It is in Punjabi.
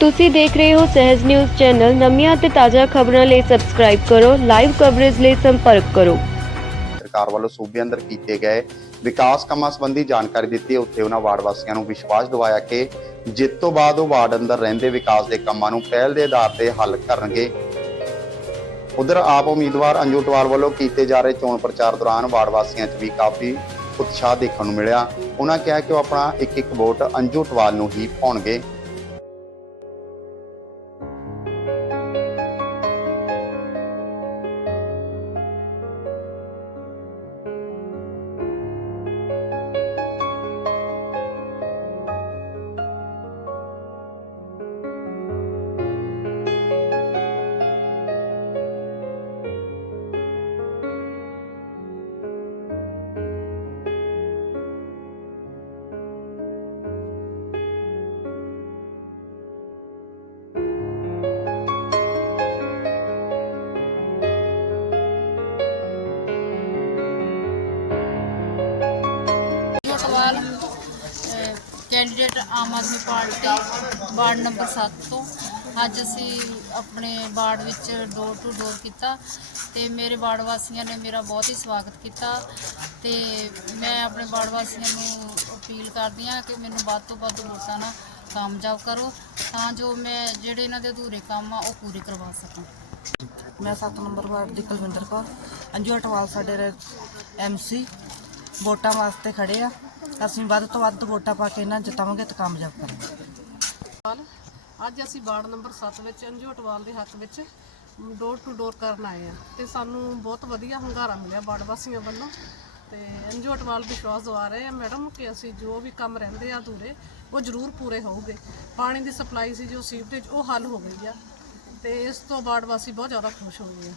ਤੁਸੀਂ ਦੇਖ ਰਹੇ ਹੋ ਸਹਿਜ ਨਿਊਜ਼ ਚੈਨਲ। ਨਵੀਆਂ ਅਤੇ ਤਾਜ਼ਾ ਖਬਰਾਂ ਲਈ ਸਬਸਕ੍ਰਾਈਬ ਕਰੋ ਲਾਈਵ ਕਵਰੇਜ ਲਈ ਸੰਪਰਕ ਕਰੋ। ਸਰਕਾਰ ਵੱਲੋਂ ਸੂਬੇ ਅੰਦਰ ਕੀਤੇ ਗਏ ਵਿਕਾਸ ਕੰਮਾਂ ਸੰਬੰਧੀ ਜਾਣਕਾਰੀ ਦਿੱਤੀ। ਉੱਥੇ ਉਹਨਾਂ ਵਾਰਡ ਵਾਸੀਆਂ ਨੂੰ ਵਿਸ਼ਵਾਸ ਦਿਵਾਇਆ ਕਿ ਜਿੱਤ ਤੋਂ ਬਾਅਦ ਉਹ ਵਾਰਡ ਅੰਦਰ ਰਹਿੰਦੇ ਵਿਕਾਸ ਦੇ ਕੰਮਾਂ ਨੂੰ ਪਹਿਲ ਦੇ ਆਧਾਰ ਤੇ ਹੱਲ ਕਰਨਗੇ। ਉਧਰ ਆਪ ਉਮੀਦਵਾਰ ਅੰਜੂ ਟਵਾਲ ਵੱਲੋਂ ਕੀਤੇ ਜਾ ਰਹੇ ਚੋਣ ਪ੍ਰਚਾਰ ਦੌਰਾਨ ਵਾਰਡ ਵਾਸੀਆਂ 'ਚ ਵੀ ਕਾਫੀ ਉਤਸ਼ਾਹ ਦੇਖਣ ਨੂੰ ਮਿਲਿਆ। ਉਹਨਾਂ ਕਿਹਾ ਕਿ ਉਹ ਆਪਣਾ ਇੱਕ ਇੱਕ ਵੋਟ ਅੰਜੂਟਵਾਲ ਨੂੰ ਹੀ ਪਾਉਣਗੇ। Candidate Aam Aadmi party ward number 7 ਤੋਂ। ਅੱਜ ਅਸੀਂ ਆਪਣੇ ਵਾਰਡ ਵਿੱਚ ਡੋਰ ਟੂ ਡੋਰ ਕੀਤਾ ਤੇ ਮੇਰੇ ਵਾਰਡ ਵਾਸੀਆਂ ਨੇ ਮੇਰਾ ਬਹੁਤ ਹੀ ਸਵਾਗਤ ਕੀਤਾ ਤੇ ਮੈਂ ਆਪਣੇ ਵਾਰਡ ਵਾਸੀਆਂ ਨੂੰ ਅਪੀਲ ਕਰਦੀ ਹਾਂ ਕਿ ਮੈਨੂੰ ਵੱਧ ਤੋਂ ਵੱਧ ਵੋਟਾਂ ਨਾਲ ਕਾਮਯਾਬ ਕਰੋ ਤਾਂ ਜੋ ਮੈਂ ਜਿਹੜੇ ਇਹਨਾਂ ਦੇ ਅਧੂਰੇ ਕੰਮ ਆ ਉਹ ਪੂਰੇ ਕਰਵਾ ਸਕਾਂ। ਮੈਂ 7 ਨੰਬਰ ਵਾਰਡ ਦੀ ਕੁਲਵਿੰਦਰ ਕੌਰ। ਅੰਜੂ ਅਟਵਾਲ ਸਾਡੇ ਐਮਸੀ ਵੋਟਾਂ ਵਾਸਤੇ ਖੜੇ ਆ। ਅਸੀਂ ਵੱਧ ਤੋਂ ਵੱਧ ਵੋਟਾਂ ਪਾ ਕੇ ਇਹਨਾਂ ਨੂੰ ਜਿਤਾਵਾਂਗੇ ਤੇ ਕਾਮਯਾਬ ਕਰਾਂਗੇ। ਅਟਵਾਲ ਅੱਜ ਅਸੀਂ ਵਾਰਡ ਨੰਬਰ 7 ਵਿੱਚ ਅੰਜੂ ਅਟਵਾਲ ਦੇ ਹੱਕ ਵਿੱਚ ਡੋਰ ਟੂ ਡੋਰ ਕਰਨ ਆਏ ਆ ਤੇ ਸਾਨੂੰ ਬਹੁਤ ਵਧੀਆ ਹੰਗਾਰਾ ਮਿਲਿਆ ਵਾਰਡ ਵਾਸੀਆਂ ਵੱਲੋਂ ਤੇ ਅੰਜੂ ਅਟਵਾਲ ਵਿਸ਼ਵਾਸ ਦਵਾ ਰਹੇ ਆ ਮੈਡਮ ਕਿ ਅਸੀਂ ਜੋ ਵੀ ਕੰਮ ਰਹਿੰਦੇ ਆ ਅਧੂਰੇ, ਉਹ ਜ਼ਰੂਰ ਪੂਰੇ ਹੋਊਗੇ। ਪਾਣੀ ਦੀ ਸਪਲਾਈ ਸੀ ਜੋ ਸੀਵਰੇਜ, ਉਹ ਹੱਲ ਹੋ ਗਈ ਆ ਤੇ ਇਸ ਤੋਂ ਵਾਰਡ ਵਾਸੀ ਬਹੁਤ ਜ਼ਿਆਦਾ ਖੁਸ਼ ਹੋ ਗਏ ਆ।